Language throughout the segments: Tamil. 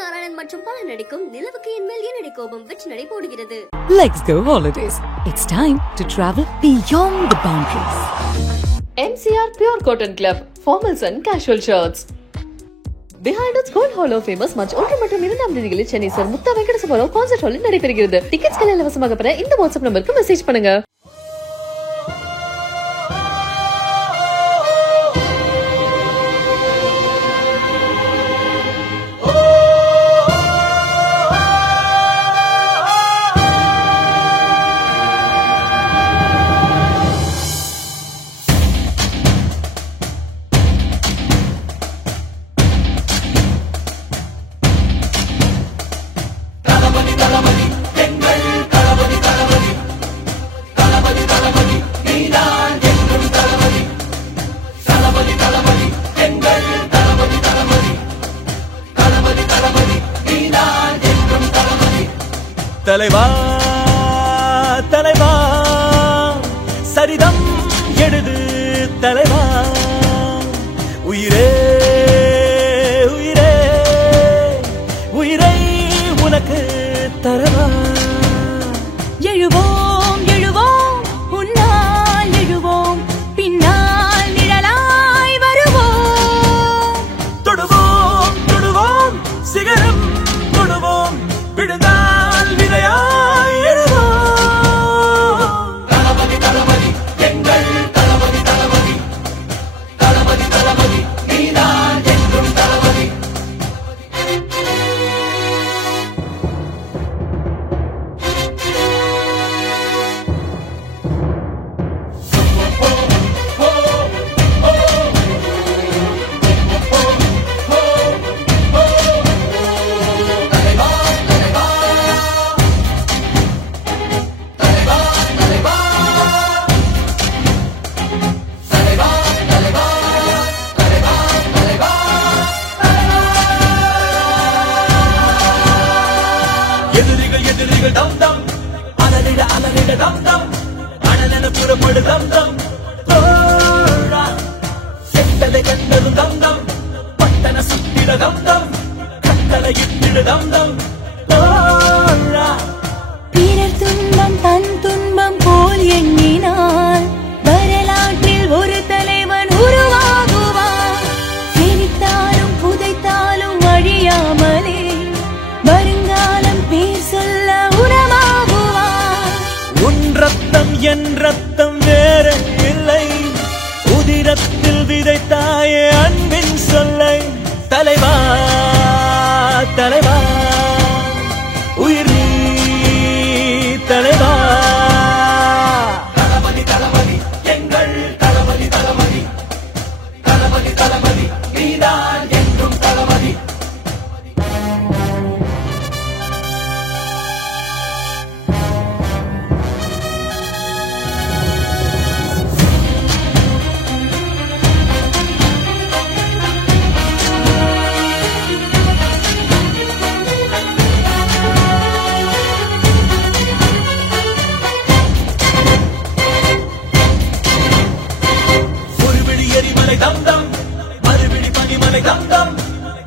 நாராயணன் மற்றும் பல நடிக்கும் நிலவுக்கு என் மேல் என்னடி கோபம் வெற்றி நடை போடுகிறது. Let's go holidays. It's time to travel beyond the boundaries. MCR Pure Cotton Club, formals and casual shirts. Behind its Gold Hall of Famous match ஒன்று மற்றும் இரண்டாம் தேதிகளில் சென்னை சார் முத்தா வெங்கட சுப்பராவ் கான்சர்ட் ஹாலில் நடைபெறுகிறது. டிக்கெட்ஸ்களை இலவசமாக பெற இந்த வாட்ஸ்அப் நம்பருக்கு மெசேஜ் பண்ணுங்க. தலைவா தலைவா சரிதம் எழுது தலைவா உயிரே உயிரே உயிரை உனக்கு தரவா எழுவோம் எழுவோம் உன்னால் எழுவோம் பின்னால் நிழலாய் வருவோம் தொடுவோம் தொடுவோம் சிகரம் தொடுவோம் விடுதால் விதையாய் எழுவோம் தளபதி தளபதி எங்கள் தளபதி தளபதி தளபதி தளபதி நீதான் என்றும் தளபதி எதிரிகள் தம் தம் அலறிட அலறிட தம் தம் அனலென புறப்படு தம் தம் தோழா செட்டதை கண்டது தம் தம் பட்டன சுத்திட தம் தம் கட்டளை இட்டிட தம் தம் தோழா பிறர் துன்பம் தன் துன்பம் போல் எண்ணினால் வரலாற்றில் ஒரு தலைவன் உருவாகுவான். சிரித்தாலும் புதைத்தாலும் அழியாமலே வருங்காலம் பேர் சொல்ல உரமாகுவான். உன் ரத்தம் என் ரத்தம் வேற இல்லை உதிரத்தில் விதைத்தாயே அன்பின் சொல்லை தலைவா தலைவா உயிர் நீ தலைவா தளபதி தளபதி எங்கள் தளபதி தளபதி தளபதி தளபதி நீதான் என்றும் தளபதி எரிமலை தம் தம் மறுபிடி பனிமலை தம் தம்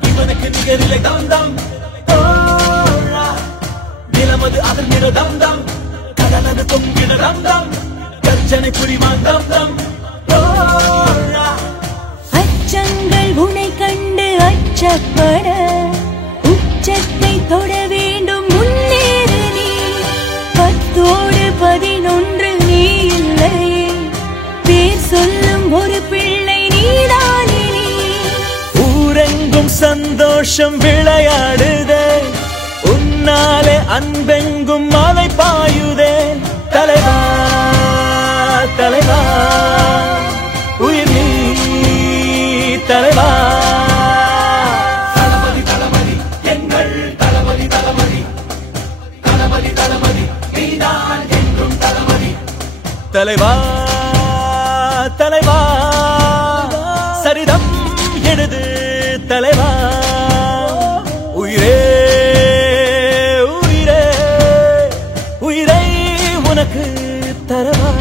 இவனுக்கு நிகரிலை தம் தம் தோழா நிலமது அதன் நிற தம் தம் கடலது தொங்கிட தம் தம் கர்ஜனை புரிவான் தம் தம் தோழா அச்சங்கள் உனை கண்டு அச்சப்பட உச்சத்தை தொட வேண்டும் முன்னேறு நீ 10-11 நீ இல்லையே பேர் சொல்லும் ஒரு பிள்ளை நீதானே நீ. ஊரெங்கும் சந்தோஷம் விளையாடுதே உன்னாலே அன்பெங்கும் மலை பாயுதே தலைவா தலைவா உயிர் நீ தலைவா தளபதி தளபதி எங்கள் தளபதி தளபதி தளபதி தளபதி நீதான் என்றும் தளபதி தலைவா தலைவா சரிதம் எழுது தலைவா உயிரே உயிரே உயிரை உனக்கு தரவா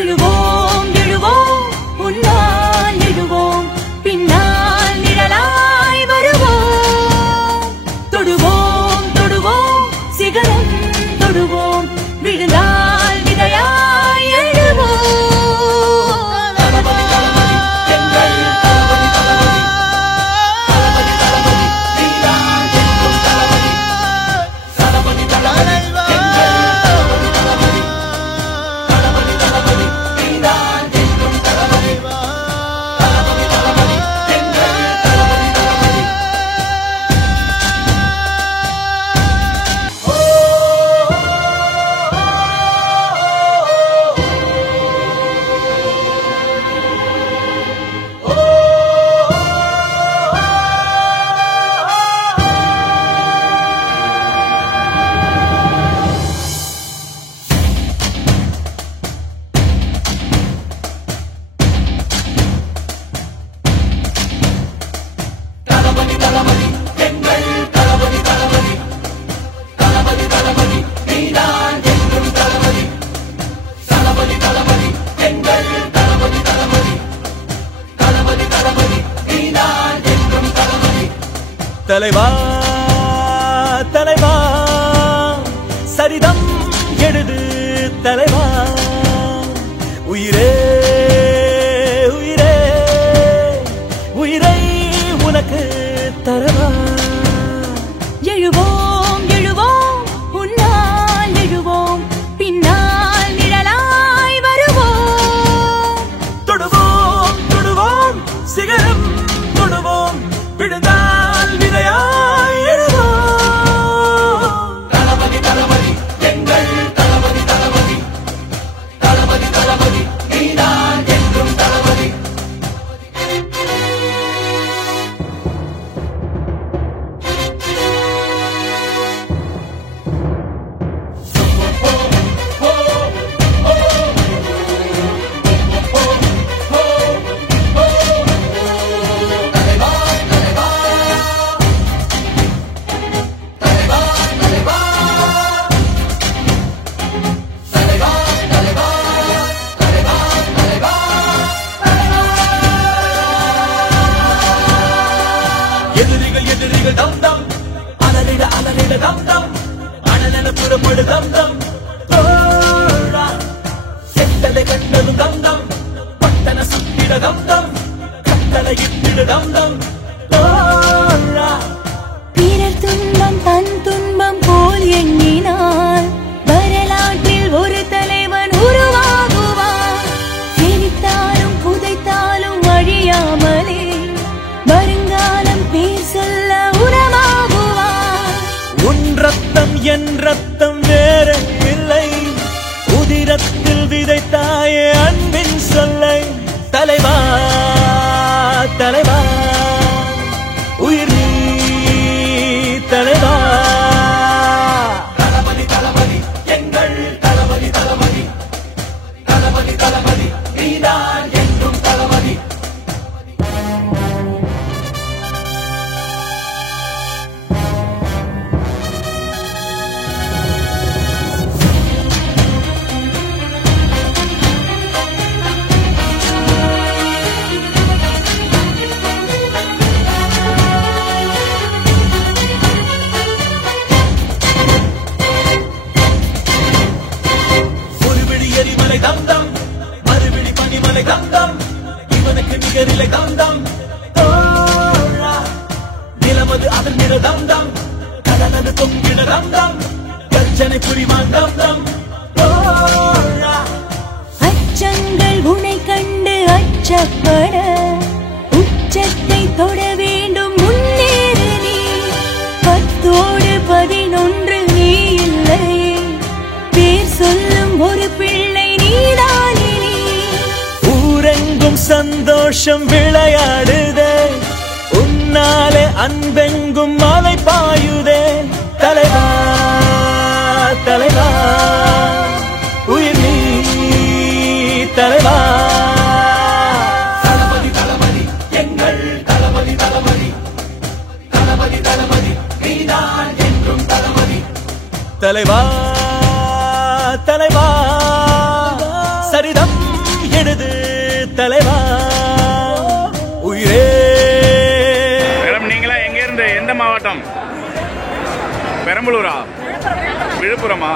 எழுவோம் எழுவோம் உன்னால் எழுவோம் பின்னால் நிழலாய் வருவோம் தலைவா தலைவா சரிதம் எழுது தலைவா உயிரே உயிரே உயிரை உனக்கு தரவா எழுவோம் எழுவோம் உன்னால் எழுவோம் பின்னால் நிழலாய் வருவோம் தொடுவோம் தொடுவோம் சிகரம் தொடுவோம் விழுந்தால் விதையாய் எழுவோம் தளபதி தளபதி எங்கள் தளபதி தளபதி தளபதி தளபதி நீதான் என்றும் தளபதி எதிரிகள் எதிரிகள் தம் தம் அலறிட அலறிட தம் தம் அனலென புறப்படு தம் தம் தோழா செத்ததை கண்டதும் தம் தம் பட்டன சுத்திட தம் தம் கட்டளை இட்டிட தம் தம் தோழா பிறர் துன்பம் தன் துன்பம் போல் எண்ணினால் வரலாற்றில் ஒரு தலைவன் உருவாகுவான் சிரித்தாலும் புதைத்தாலும் அழியாமலே வருங்காலம் பேர் சொல்ல உரமாகுவான் உன் ரத்தம் என் ரத்தம் வேற இல்லை உதிரத்தில் விதைத்தாயே அன்பின் சொல்லை தலைவா தலைவா உயிர் நீ தலைவா தளபதி தளபதி எங்கள் தளபதி தளபதி தளபதி தளபதி நீதான் என்றும் தளபதி ஒருவிழி எரிமலை தம் தம் மறுவிழி பனிமலை தம் தம் இவனுக்கு நிகரிலை தம் தம் தோழா நிலமது அதன் நிற தம் தம் கடலது தொங்கிட தம் தம் கர்ஜனை புரிவான் தம் தம் தோழா அச்சங்கள் உன்னை கண்டு அச்சப்பட உச்சத்தை தொட வேண்டும் முன்னேறு நீ 10ஓடு 11 நீ இல்லை பேர் சொல்லும் ஒரு பிள்ளை நீதானே நீ ஊரெங்கும் சந்தோஷம் விளையாடுதே உன்னாலே அன்பெங்கும் மலை பாயுதே தலைவா தலைவா உயிர் நீ தலைவா தளபதி தளபதி எங்கள் தளபதி தளபதி தளபதி தளபதி நீதான் என்றும் தளபதி தலைவா தலைவா சரிதம் எழுது தலைவா உயிரே மேடம் நீங்களா எங்க இருந்து எந்த மாவட்டம்? பெரம்பலூரா? விழுப்புரமா?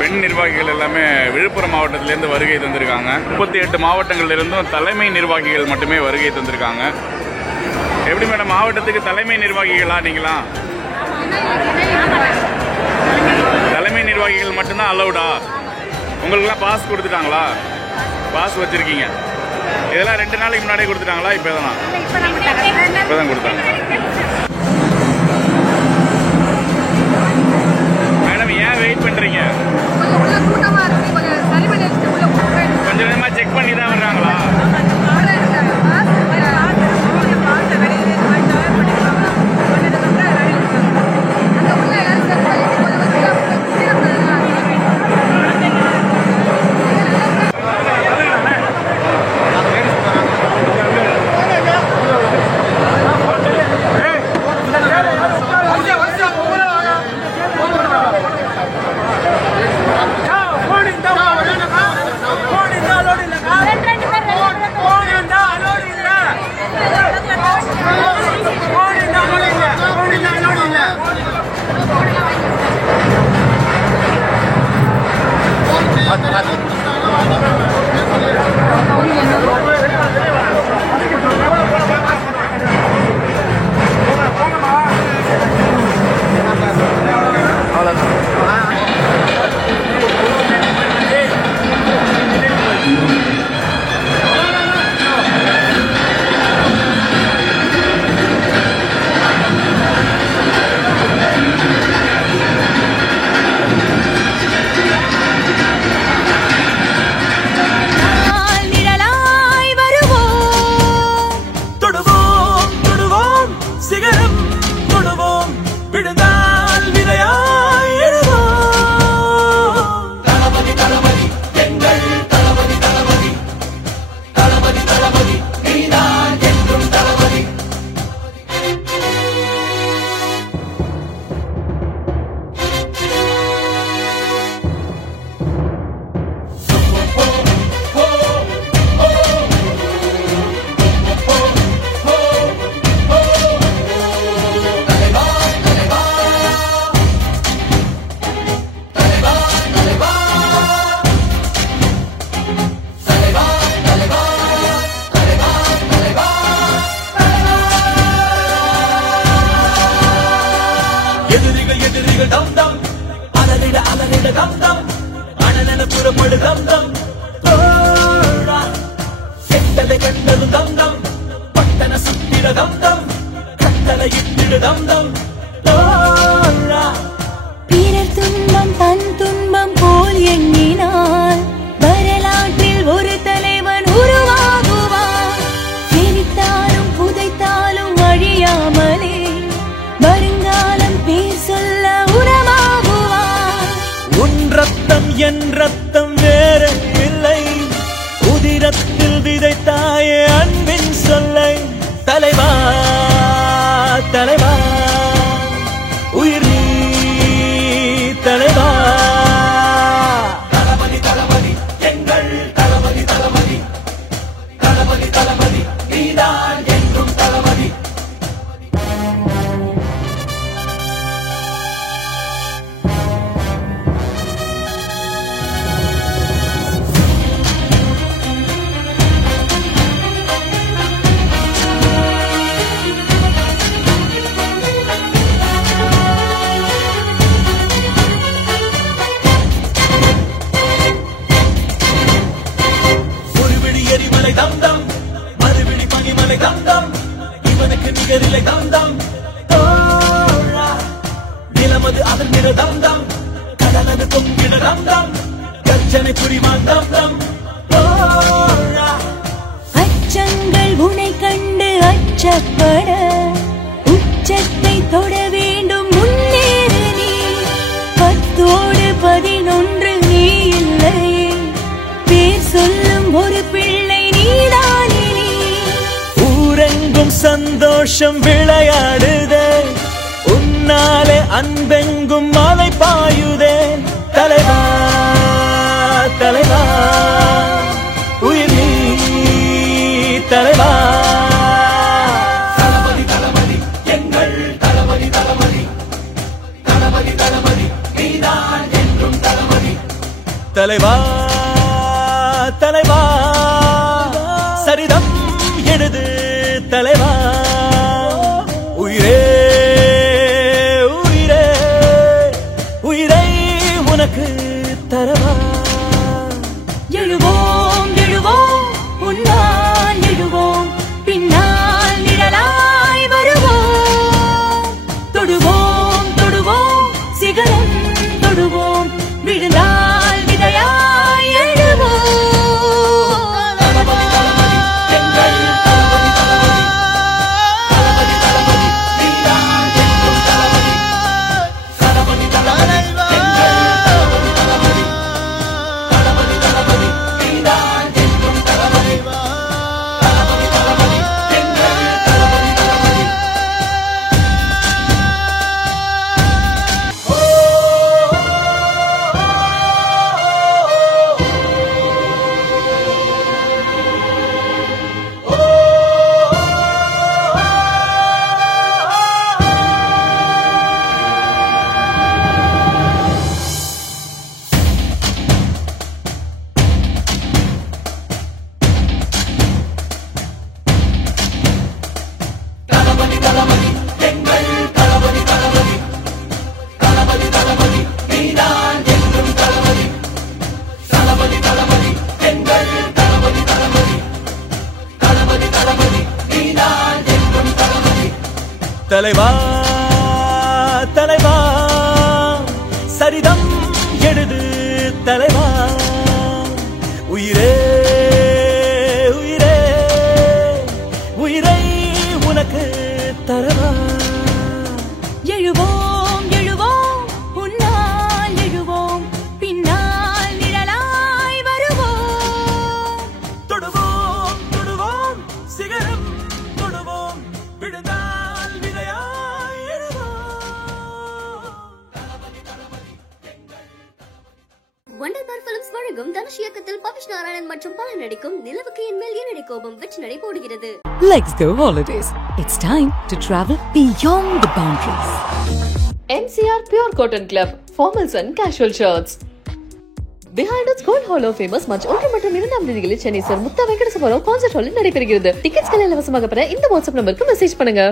பெண் நிர்வாகிகள் எல்லாமே விழுப்புரம் மாவட்டத்திலேருந்து வருகை தந்திருக்காங்க. 38 மாவட்டங்கள்ல இருந்தும் தலைமை நிர்வாகிகள் மட்டுமே வருகை தந்திருக்காங்க. எப்படி மேடம் மாவட்டத்துக்கு தலைமை நிர்வாகிகளா நீங்களா? தலைமை நிர்வாகிகள் மட்டும்தான் அலௌடா? உங்களுக்குலாம் பாஸ் கொடுத்துட்டாங்களா? பாஸ் வச்சிருக்கீங்க. இதெல்லாம் 2 நாளைக்கு முன்னாடியே கொடுத்துட்டாங்களா? இப்பதான் கொடுத்தாங்க. மேடம் ஏன் வெயிட் பண்றீங்க? கொஞ்சம் நேரமா செக் பண்ணி தான் வர்றாங்களா? பிறர் துன்பம் தன் துன்பம் போல் எண்ணினால் வரலாற்றில் ஒரு தலைவன் உருவாகுவான். எரித்தாலும் புதைத்தாலும் அழியாமலே வருங்காலம் பேர் சொல்ல உரமாகுவான். உன் ரத்தம் என் ரத்தம் வேற இல்லை, உதிரத்தில் விதைத்தாயே அன்பின் சொல்லை. தலைவா தலைவா உயிர் நீ தலைவா. தளபதி தளபதி எங்கள் தளபதி தளபதி தளபதி தளபதி நீதான் என்றும் தளபதி. தம்தம் மறுபிடி பனிமலை தம்தம், இவனுக்கு நிகரில்லை தம்தம். நிலமது அதன் நிற தம்தம், கடலது பொங்கிட தம்தம், கர்ஜனை புரிவான் தம்தம். அச்சங்கள் உனை கண்டு அச்சப்பட உச்சத்தை தொட வேண்டும் முன்னேறு நீ. 10ஓடு 11 நீ இல்லையே, பேர் சொல்லும் ஒரு பிள்ளை நீதானே நீ. ஊரெங்கும் சந்தோஷம் விளையாடுதே, உன்னாலே அன்பெங்கும் மலை பாயுதே. தலைவா தலைவா உயிர் நீ தலைவா. தளபதி தளபதி எங்கள் தளபதி தளபதி தளபதி தளபதி நீதான் என்றும் தளபதி. தலைவா தலைவா சரிதம் எழுது தலைவா. உயிரே உயிரே உயிரை உனக்கு தரவா. எழுவோம் எழுவோம் உன்னால் எழுவோம், பின்னால் நிழலாய் வருவோம். தொடுவோம் தொடுவோம் சிகரம் தொடுவோம், விழுந்தால் விதையாய் எழுவோம். தலைவா தலைவா சரிதம் எழுது தலைவா உயிரே உயிரே உயிரை உனக்கு தரவா எழுவோம் எழுவோம் உன்னால் எழுவோம் பின்னால் நிழலாய் வருவோம் தொடுவோம் தொடுவோம் சிகரம் தொடுவோம் விழுந்தால் விதையாய் எழுவோம் வண்டர் பார் பிலிம்ஸ் வழங்கும் தனுஷ் இயக்கத்தில் பவிஷ் நாராயணன் மற்றும் பலர் நடிக்கும் நிலவுக்கு என் மேல் என்னடி கோபம் வெற்றி நடை போடுகிறது. Let's go holidays. It's time to travel beyond the boundaries. MCR Pure Cotton Club, formals and casual shirts. Behind its Gold Hall of Famous match 1 மற்றும் 2 தேதிகளில் சென்னை சார் முத்தா வெங்கடேசபுரம் கான்சர்ட் ஹாலில் நடைபெறுகிறது. டிக்கெட்ஸ்களை இலவசமாக பெற இந்த வாட்ஸ்அப் நம்பருக்கு மெசேஜ் பண்ணுங்க.